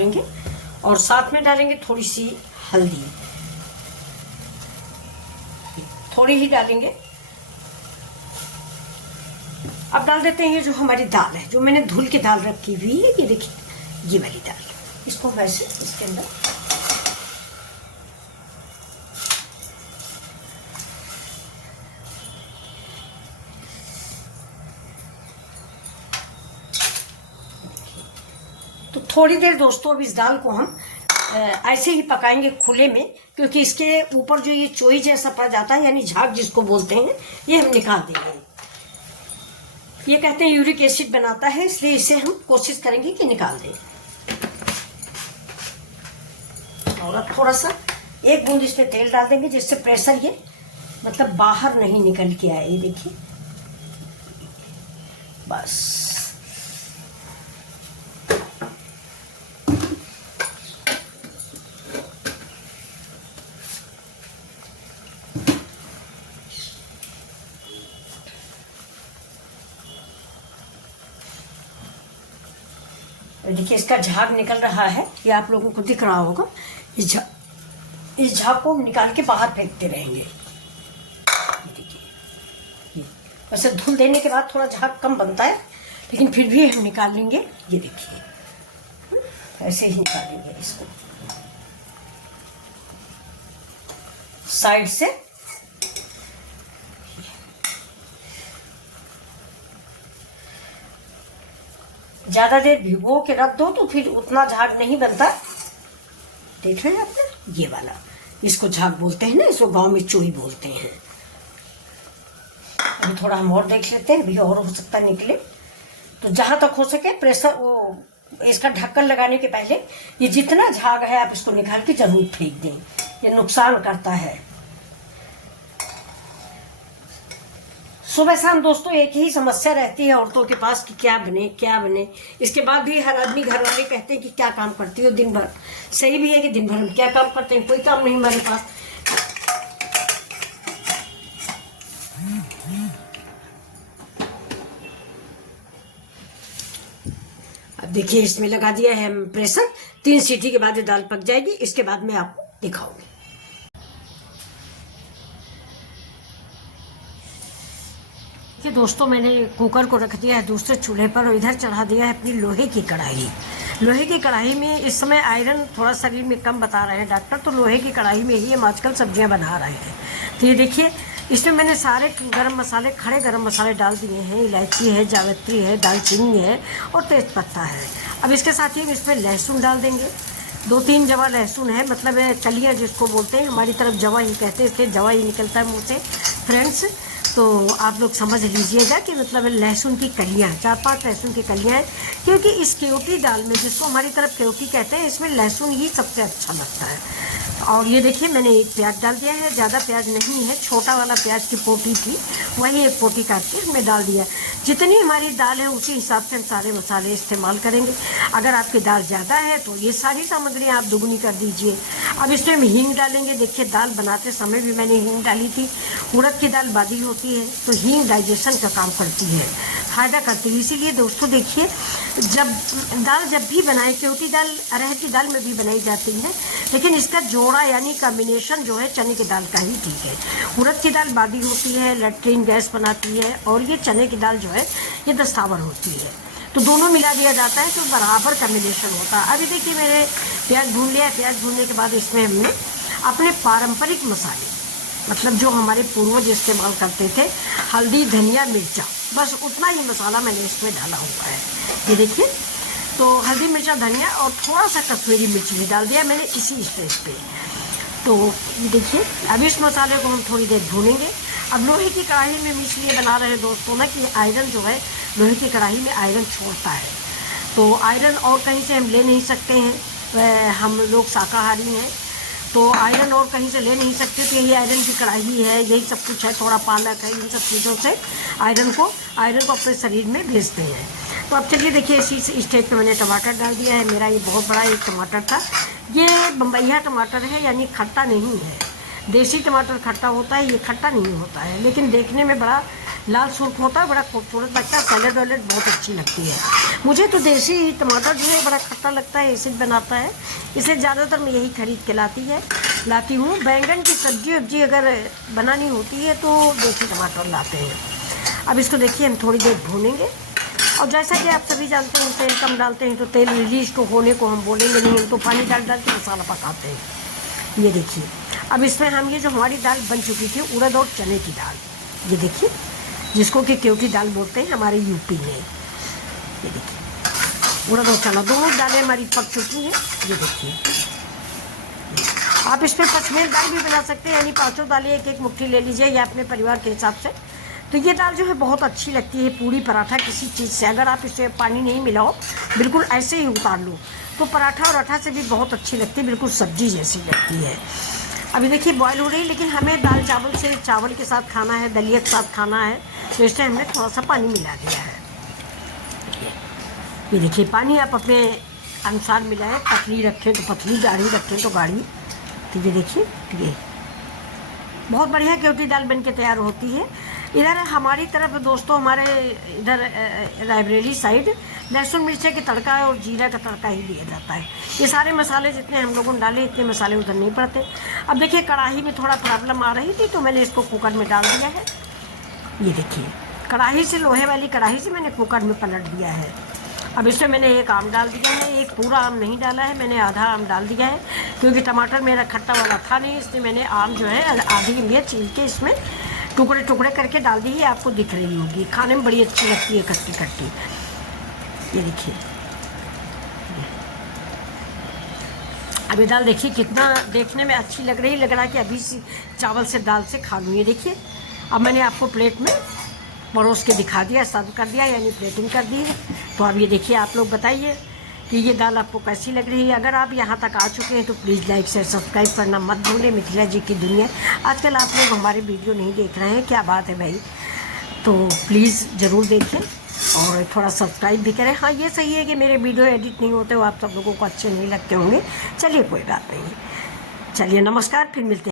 डालेंगे और साथ में डालेंगे थोड़ी सी हल्दी, थोड़ी ही डालेंगे। अब डाल देते हैं ये जो हमारी दाल है, जो मैंने धुल के दाल रखी हुई है, ये देखिए ये वाली दाल, इसको वैसे इसके अंदर तो थोड़ी देर दोस्तों अब इस दाल को हम ऐसे ही पकाएंगे खुले में, क्योंकि इसके ऊपर जो ये चोई जैसा पड़ जाता है यानी झाग जिसको बोलते हैं, ये हम निकाल देंगे। ये कहते हैं यूरिक एसिड बनाता है, इसलिए इसे हम कोशिश करेंगे कि निकाल दें। और अब थोड़ा सा 1 बूंद इसमें तेल डाल देंगे, जिससे प्रेशर ये मतलब बाहर नहीं निकल के आए। ये देखिए बस। देखिए इसका झाग निकल रहा है, ये आप लोगों को दिख रहा होगा। इस झाग को निकाल के बाहर फेंकते रहेंगे। देखिए वैसे धुल देने के बाद थोड़ा झाग कम बनता है, लेकिन फिर भी हम निकाल लेंगे। ये देखिए ऐसे ही निकालेंगे इसको साइड से। ज़्यादा देर भिगो के रख दो तो फिर उतना झाग नहीं बनता। देख रहे हैं आपने, ये वाला, इसको झाग बोलते हैं ना, इसको गांव में चोई बोलते हैं। अभी थोड़ा हम और देख लेते हैं, अभी और हो सकता है निकले। तो जहाँ तक हो सके प्रेशर वो इसका ढक्कन लगाने के पहले ये जितना झाग है आप इसको निकाल के जरूर फेंक दें, ये नुकसान करता है। सुबह शाम दोस्तों एक ही समस्या रहती है औरतों के पास कि क्या बने क्या बने। इसके बाद भी हर आदमी, घर वाले कहते हैं कि क्या काम करती हो दिन भर। सही भी है कि दिन भर हम क्या काम करते हैं, कोई काम नहीं हमारे पास। अब देखिए इसमें लगा दिया है प्रेशर, 3 सीटी के बाद ये दाल पक जाएगी। इसके बाद मैं आपको दिखाऊंगी। कि दोस्तों मैंने कुकर को रख दिया है दूसरे चूल्हे पर और इधर चढ़ा दिया है अपनी लोहे की कढ़ाई। लोहे की कढ़ाई में इस समय आयरन थोड़ा शरीर में कम बता रहे हैं डॉक्टर, तो लोहे की कढ़ाई में ही हम आजकल सब्जियां बना रहे हैं। तो ये देखिए इसमें मैंने सारे गरम मसाले, खड़े गरम मसाले डाल दिए हैं। इलायची है, जावित्री है, दालचीनी है और तेज़पत्ता है। अब इसके साथ ही हम इसमें लहसुन डाल देंगे। 2-3 जवा लहसुन है, मतलब कलियाँ जिसको बोलते हैं, हमारी तरफ जवा ही कहते हैं, इसलिए जवा ही निकलता है मुँह से फ्रेंड्स। तो आप लोग समझ लीजिएगा कि मतलब लहसुन की कलियाँ, 4-5 लहसुन की कलियाँ हैं, क्योंकि इस केवटी दाल में, जिसको हमारी तरफ केवटी कहते हैं, इसमें लहसुन ही सबसे अच्छा लगता है। और ये देखिए मैंने 1 प्याज डाल दिया है, ज़्यादा प्याज नहीं है, छोटा वाला प्याज की पोटी थी, वही 1 पोटी काट के हमने डाल दिया। जितनी हमारी दाल है उसी हिसाब से हम सारे मसाले इस्तेमाल करेंगे। अगर आपकी दाल ज़्यादा है तो ये सारी सामग्रियाँ आप दुगनी कर दीजिए। अब इसमें हम हींग डालेंगे। देखिए दाल बनाते समय भी मैंने हींग डाली थी। उड़द की दाल बादी होती है तो हींग डाइजेशन का काम करती है, फ़ायदा करती है। इसीलिए दोस्तों देखिए जब भी बनाए, केवटी दाल अरहर की दाल में भी बनाई जाती है, लेकिन इसका जोड़ा यानी कॉम्बिनेशन जो है चने की दाल का ही ठीक है। उड़द की दाल बादी होती है, लैट्रिन गैस बनाती है, और ये चने की दाल जो है ये दस्तावर होती है। तो दोनों मिला दिया जाता है तो बराबर कॉम्बिनेशन होता है। अभी देखिए मैंने प्याज भून लिया। प्याज भूनने के बाद इसमें हमने अपने पारंपरिक मसाले, मतलब जो हमारे पूर्वज इस्तेमाल करते थे, हल्दी, धनिया, मिर्चा, बस उतना ही मसाला मैंने इसमें डाला हुआ है। ये देखिए, तो हल्दी, मिर्चा, धनिया और थोड़ा सा कश्मीरी मिर्च भी डाल दिया मैंने इसी स्टेज पे। तो ये देखिए अब इस मसाले को हम थोड़ी देर भूनेंगे। अब लोहे की कढ़ाई में हम इसलिए बना रहे हैं दोस्तों ना कि आयरन जो है लोहे की कढ़ाई में आयरन छोड़ता है, तो आयरन और कहीं से हम ले नहीं सकते हैं। हम लोग शाकाहारी हैं तो आयरन और कहीं से ले नहीं सकते, तो यही आयरन की कढ़ाई है, यही सब कुछ है, थोड़ा पालक है, इन सब चीज़ों से आयरन को अपने शरीर में भेजते हैं। तो अब चलिए देखिए इसी स्टेज पे मैंने टमाटर डाल दिया है। मेरा ये बहुत बड़ा एक टमाटर था, ये बम्बईया टमाटर है, यानी खट्टा नहीं है। देसी टमाटर खट्टा होता है, ये खट्टा नहीं होता है, लेकिन देखने में बड़ा लाल सुर्ख होता है, बड़ा खूबसूरत लगता है। सैलेड वैलेड बहुत अच्छी लगती है मुझे। तो देसी टमाटर जो है बड़ा खट्टा लगता है, एसिड बनाता है, इसे ज़्यादातर मैं यही खरीद के लाती हूँ। बैंगन की सब्जी वब्जी अगर बनानी होती है तो देसी टमाटर लाते हैं। अब इसको देखिए हम थोड़ी देर भूनेंगे, और जैसा कि आप सभी जानते हैं तेल कम डालते हैं तो तेल रिलीज को होने को हम बोलेंगे नहीं, हम तो पानी डाल के मसाला पकाते हैं। ये देखिए अब इसमें हम ये जो हमारी दाल बन चुकी थी, उड़द और चने की दाल, ये देखिए, जिसको कि केवटी दाल बोलते हैं हमारे यूपी में। ये देखिए उड़द और चना दोनों दालें हमारी पक चुकी हैं। ये देखिए आप इसमें पचमेल दाल भी बना सकते हैं, यानी पाँचों दालें एक एक मुट्ठी ले लीजिए या अपने परिवार के हिसाब से। तो ये दाल जो है बहुत अच्छी लगती है पूरी पराठा किसी चीज़ से। अगर आप इसे पानी नहीं मिलाओ, बिल्कुल ऐसे ही उतार लो, तो पराठा और आटा से भी बहुत अच्छी लगती है, बिल्कुल सब्जी जैसी लगती है। अभी देखिए बॉयल हो रही है, लेकिन हमें दाल चावल से चावल के साथ खाना है, दलिया के साथ खाना है, तो इसलिए हमने थोड़ा सा पानी मिला दिया है। ये देखिए पानी आप अपने अनुसार मिलाएं, पतली रखें तो पतली, गाढ़ी रखें तो गाढ़ी। तो ये देखिए ये बहुत बढ़िया केवटी दाल बन के तैयार होती है। इधर हमारी तरफ दोस्तों, हमारे इधर रायबरेली साइड लहसुन मिर्ची के तड़का और जीरा का तड़का ही दिया जाता है। ये सारे मसाले जितने हम लोगों ने डाले, इतने मसाले उधर नहीं पड़ते। अब देखिए कढ़ाई में थोड़ा प्रॉब्लम आ रही थी तो मैंने इसको कुकर में डाल दिया है। ये देखिए कढ़ाई से, लोहे वाली कढ़ाई से मैंने कुकर में पलट दिया है। अब इसमें मैंने एक आम डाल दिया है, एक पूरा आम नहीं डाला है, मैंने आधा आम डाल दिया है, क्योंकि टमाटर मेरा खट्टा वाला था नहीं, इसलिए मैंने आम जो है आधी लिए छील के इसमें टुकड़े टुकड़े करके डाल दी है। आपको दिख रही होगी, खाने में बड़ी अच्छी लगती है खट्टी खट्टी। ये देखिए अब ये दाल देखिए कितना देखने में अच्छी लग रहा है कि अभी चावल से दाल से खा लूँ। ये देखिए अब मैंने आपको प्लेट में परोस के दिखा दिया, सर्व कर दिया, यानी प्लेटिंग कर दी है। तो अब ये देखिए आप लोग बताइए कि ये दाल आपको कैसी लग रही है। अगर आप यहाँ तक आ चुके हैं तो प्लीज़ लाइक शेयर सब्सक्राइब करना मत भूलें। मिथिला जी की दुनिया, आजकल आप लोग हमारे वीडियो नहीं देख रहे हैं, क्या बात है भाई, तो प्लीज़ ज़रूर देखें और थोड़ा सब्सक्राइब भी करें। हाँ ये सही है कि मेरे वीडियो एडिट नहीं होते, वो आप सब लोगों को अच्छे नहीं लगते होंगे, चलिए कोई बात नहीं। चलिए नमस्कार, फिर मिलते हैं।